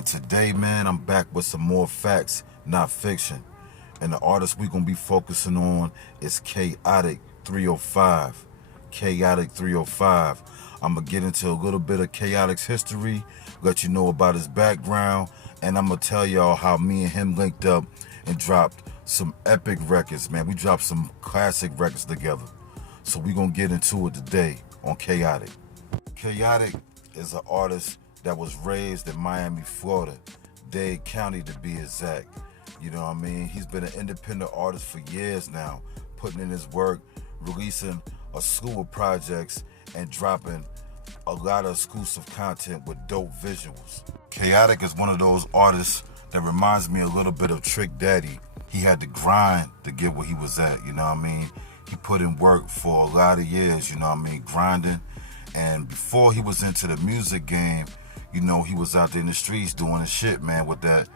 And today, man, I'm back with some more facts, not fiction. And the artist we're going to be focusing on is Khaotic 305. Khaotic 305. I'm going to get into a little bit of Khaotic's history, let you know about his background, and I'm going to tell y'all how me and him linked up and dropped some epic records, man. We dropped some classic records together. So we're going to get into it today on Khaotic. Khaotic is an artist that was raised in Miami, Florida, Dade County to be exact. You know what I mean? He's been an independent artist for years now, putting in his work, releasing a slew of projects, and dropping a lot of exclusive content with dope visuals. Khaotic is one of those artists that reminds me a little bit of Trick Daddy. He had to grind to get where he was at, you know what I mean? He put in work for a lot of years, you know what I mean, grinding. And before he was into the music game, you know, he was out there in the streets doing his shit, man, with that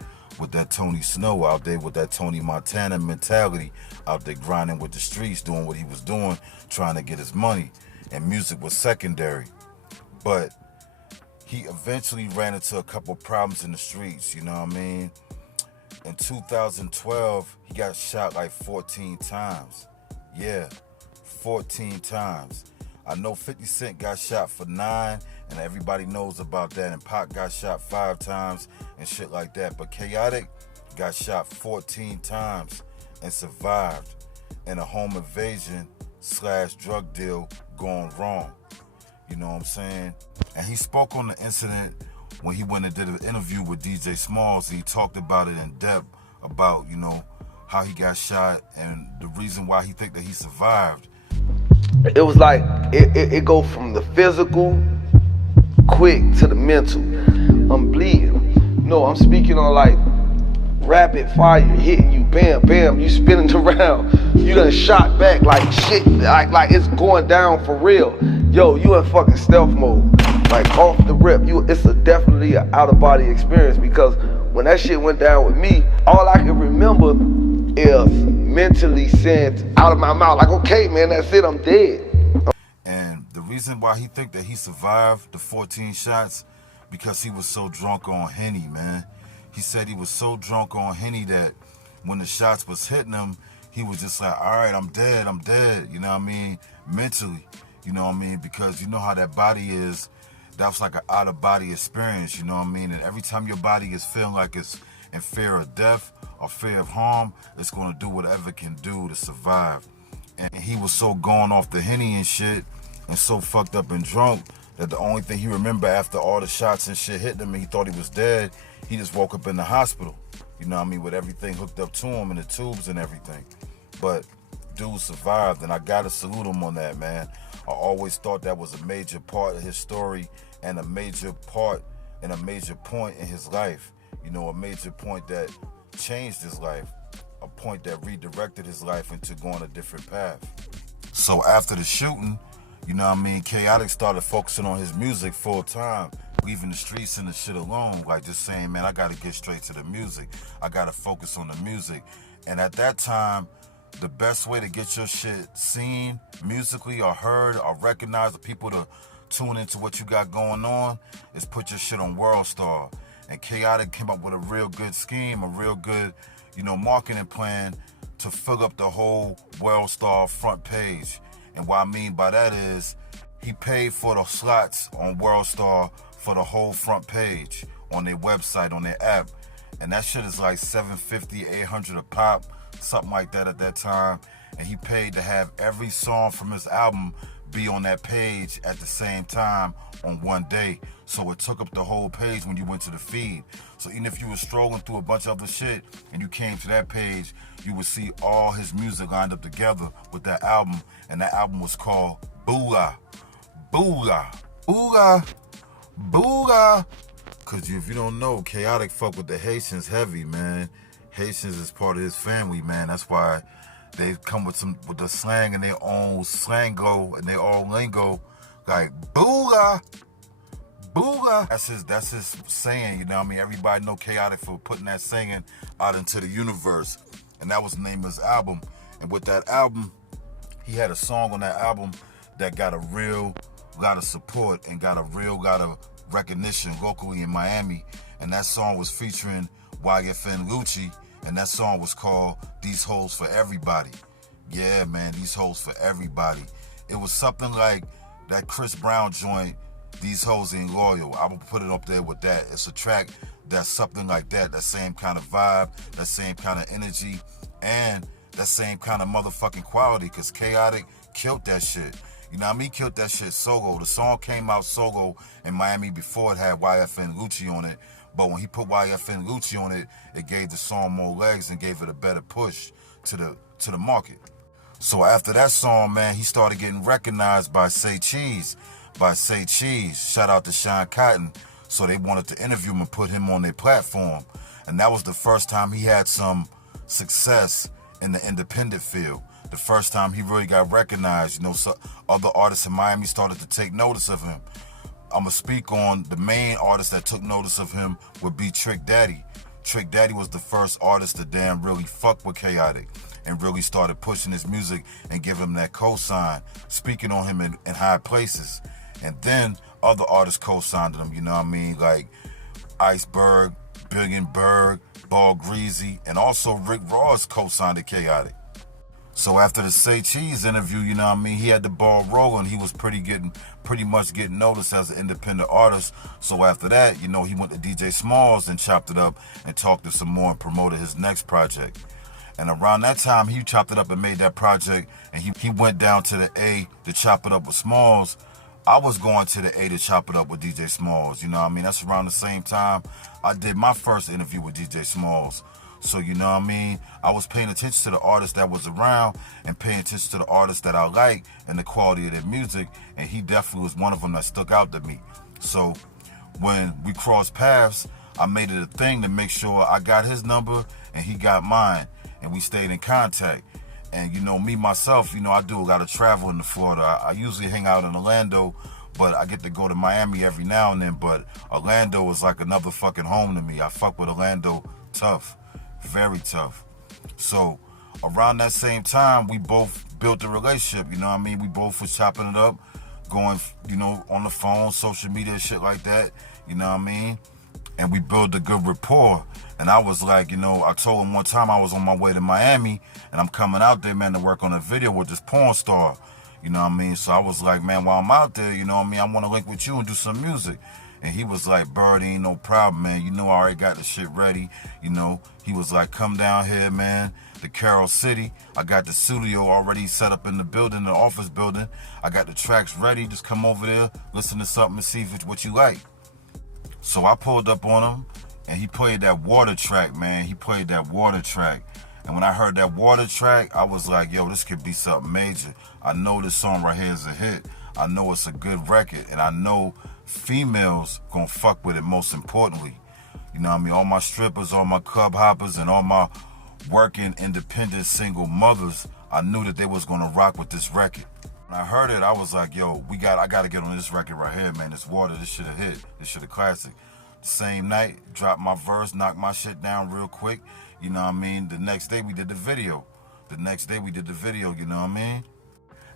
Tony Snow out there, with that Tony Montana mentality, out there grinding with the streets, doing what he was doing, trying to get his money. And music was secondary. But he eventually ran into a couple problems in the streets, you know what I mean? In 2012, he got shot like 14 times. Yeah, 14 times. I know 50 Cent got shot for 9, and everybody knows about that, and Pac got shot 5 times and shit like that. But Khaotic got shot 14 times and survived in a home invasion / drug deal gone wrong. You know what I'm saying? And he spoke on the incident when he went and did an interview with DJ Smalls. He talked about it in depth about, you know, how he got shot and the reason why he think that he survived. It was like, it go from the physical, quick, to the mental. I'm bleeding. No, I'm speaking on like rapid fire, hitting you, bam, bam, you spinning around. You done shot back like shit, like it's going down for real. Yo, you in fucking stealth mode. Like off the rip, it's definitely an out of body experience, because when that shit went down with me, all I can remember is mentally saying out of my mouth, like, okay, man, that's it, I'm dead. And the reason why he think that he survived the 14 shots, because he was so drunk on Henny, man. He said he was so drunk on Henny that when the shots was hitting him, he was just like, all right, I'm dead, you know what I mean? Mentally, you know what I mean? Because you know how that body is, that was like an out-of-body experience, you know what I mean? And every time your body is feeling like it's in fear of death or fear of harm, it's going to do whatever it can do to survive. And he was so gone off the Henny and shit and so fucked up and drunk that the only thing he remember after all the shots and shit hit him and he thought he was dead, he just woke up in the hospital, you know what I mean, with everything hooked up to him and the tubes and everything. But dude survived, and I gotta salute him on that, man. I always thought that was a major part of his story and a major part and a major point in his life. You know, a major point that changed his life, a point that redirected his life into going a different path. So after the shooting, you know what I mean, Khaotic started focusing on his music full time, leaving the streets and the shit alone, like just saying, man, I gotta get straight to the music. I gotta focus on the music. And at that time, the best way to get your shit seen musically or heard or recognized, or people to tune into what you got going on, is put your shit on World Star. And Khaotic came up with a real good scheme, a real good, you know, marketing plan to fill up the whole World Star front page. And what I mean by that is he paid for the slots on World Star for the whole front page on their website, on their app. And that shit is like $750, $800 a pop, something like that at that time. And he paid to have every song from his album be on that page at the same time on one day. So it took up the whole page when you went to the feed. So even if you were strolling through a bunch of other shit and you came to that page, you would see all his music lined up together with that album. And that album was called Booga. Booga. Booga. Booga. Cause if you don't know, Khaotic fuck with the Haitians heavy, man. Haitians is part of his family, man. That's why they come with the slang and their own slango and their own lingo, like booga, booga. That's his saying, you know what I mean? Everybody know Khaotic for putting that singing out into the universe. And that was the name of his album. And with that album, he had a song on that album that got a real lot of support and got a real lot of recognition locally in Miami. and that song was featuring YFN Lucci, and that song was called These Hoes for Everybody. Yeah, man, These Hoes for Everybody. It was something like that Chris Brown joint, These Hoes Ain't Loyal. I will put it up there with that. It's a track that's something like that, that same kind of vibe, that same kind of energy, and that same kind of motherfucking quality, because Khaotic killed that shit. You know what I mean? He killed that shit solo. The song came out solo in Miami before it had YFN Lucci on it, but when he put YFN Lucci on it, it gave the song more legs and gave it a better push to the market. So after that song, man, he started getting recognized by Say Cheese. Shout out to Sean Cotton. So they wanted to interview him and put him on their platform. And that was the first time he had some success in the independent field. The first time he really got recognized. You know, so other artists in Miami started to take notice of him. I'm going to speak on the main artist that took notice of him would be Trick Daddy. Trick Daddy was the first artist to damn really fuck with Khaotic and really started pushing his music and giving him that cosign, speaking on him in high places. And then other artists co-signed him, you know what I mean? Like Iceberg, Billion Berg, Ball Greasy, and also Rick Ross co-signed Khaotic. So after the Say Cheese interview, you know what I mean, he had the ball rolling. He was pretty much getting noticed as an independent artist. So after that, you know, he went to DJ Smalls and chopped it up and talked to some more and promoted his next project. And around that time, he chopped it up and made that project, and he went down to the A to chop it up with Smalls. I was going to the A to chop it up with DJ Smalls, you know what I mean? That's around the same time I did my first interview with DJ Smalls. So, you know what I mean? I was paying attention to the artists that was around and paying attention to the artists that I like and the quality of their music, and he definitely was one of them that stuck out to me. So when we crossed paths, I made it a thing to make sure I got his number and he got mine, and we stayed in contact. And, you know, me, myself, you know, I do a lot of travel in Florida. I usually hang out in Orlando, but I get to go to Miami every now and then. But Orlando is like another fucking home to me. I fuck with Orlando tough, very tough. So around that same time, we both built a relationship, you know what I mean? We both was chopping it up, going, you know, on the phone, social media, shit like that, you know what I mean? And we built a good rapport. And I was like, you know, I told him one time I was on my way to Miami and I'm coming out there, man, to work on a video with this porn star. You know what I mean? So I was like, man, while I'm out there, you know what I mean, I want to link with you and do some music. And he was like, Bird, ain't no problem, man. You know, I already got the shit ready. You know, he was like, come down here, man, to Carroll City. I got the studio already set up in the building, the office building. I got the tracks ready. Just come over there, listen to something and see if it's what you like. So I pulled up on him, and he played that Water track, man. He played that Water track. And when I heard that Water track, I was like, yo, this could be something major. I know this song right here is a hit. I know it's a good record, and I know females gonna fuck with it, most importantly. You know what I mean? All my strippers, all my club hoppers, and all my working independent single mothers, I knew that they was gonna rock with this record. When I heard it, I was like, yo, I gotta get on this record right here, man. This Water, this shit a hit. This shit a classic. The same night, dropped my verse, knocked my shit down real quick. You know what I mean? The next day we did the video. You know what I mean?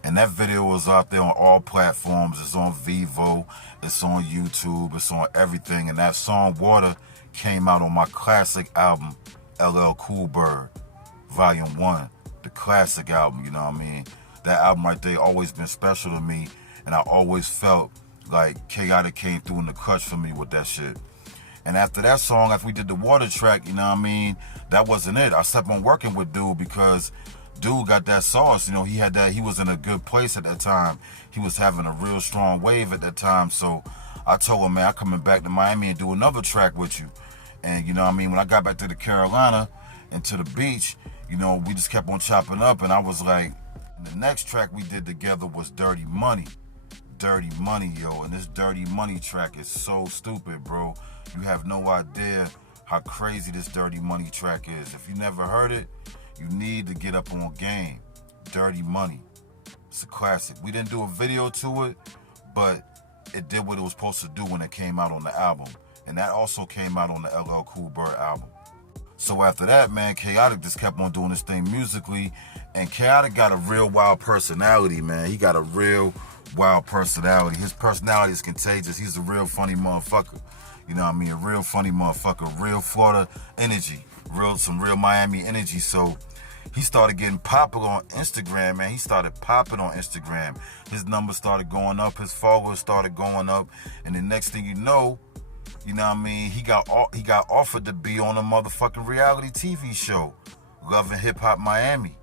And that video was out there on all platforms. It's on Vivo, it's on YouTube, it's on everything. And that song, Water, came out on my classic album, LL Cool Bird, Volume 1. The classic album, you know what I mean? That album right there always been special to me. And I always felt like Khaotic came through in the clutch for me with that shit. And after that song, after we did the Water track, you know what I mean, that wasn't it. I kept on working with Dude because Dude got that sauce. You know, he was in a good place at that time. He was having a real strong wave at that time. So I told him, man, I'm coming back to Miami and do another track with you. And you know what I mean, when I got back to the Carolina and to the beach, you know, we just kept on chopping up. And I was like, the next track we did together was Dirty Money. Dirty Money, yo. And this Dirty Money track is so stupid, bro. You have no idea how crazy this Dirty Money track is. If you never heard it, you need to get up on game. Dirty Money. It's a classic. We didn't do a video to it, but it did what it was supposed to do when it came out on the album. And that also came out on the LL Cool Bird album. So after that, man, Khaotic just kept on doing this thing musically. And Khaotic got a real wild personality, man. He got a real wild personality. His personality is contagious. He's a real funny motherfucker. You know what I mean? A real funny motherfucker, real Florida energy, some real Miami energy. So he started getting popular on Instagram, man. He started popping on Instagram. His numbers started going up, his followers started going up, and the next thing you know what I mean, he got offered to be on a motherfucking reality TV show, Love and Hip Hop Miami.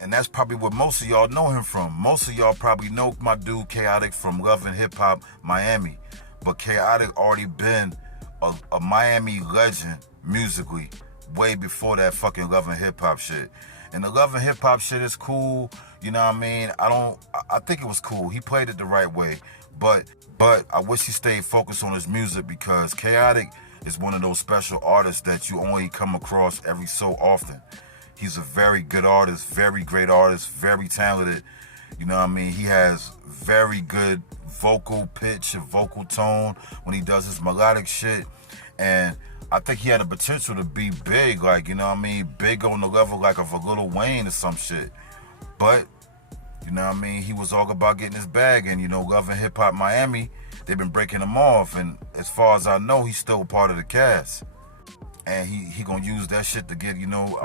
And that's probably what most of y'all know him from. Most of y'all probably know my dude Khaotic from Love and Hip Hop Miami. But Khaotic already been a Miami legend musically way before that fucking Love and Hip Hop shit. And the Love and Hip Hop shit is cool, you know what I mean? I think it was cool. He played it the right way. But I wish he stayed focused on his music, because Khaotic is one of those special artists that you only come across every so often. He's a very good artist, very great artist, very talented. You know what I mean? He has very good vocal pitch and vocal tone when he does his melodic shit. And I think he had the potential to be big, like, you know what I mean? Big on the level like of a Lil Wayne or some shit. But, you know what I mean? He was all about getting his bag. And, you know, Love and Hip Hop Miami, they've been breaking him off. And as far as I know, he's still a part of the cast. And he gonna use that shit to get, you know,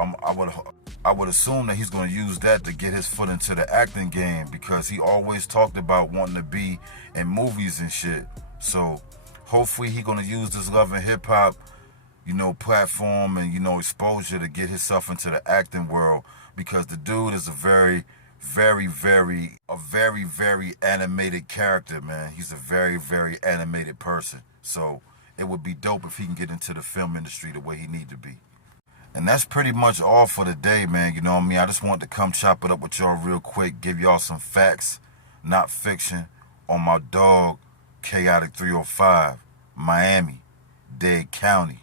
I would assume that he's gonna use that to get his foot into the acting game, because he always talked about wanting to be in movies and shit. So hopefully he gonna use this Love and Hip Hop, you know, platform and, you know, exposure to get himself into the acting world, because the dude is a very animated character, man. He's a very animated person. So it would be dope if he can get into the film industry the way he need to be. And that's pretty much all for today, man. You know what I mean? I just wanted to come chop it up with y'all real quick, give y'all some facts, not fiction, on my dog, Khaotic 305, Miami, Dade County.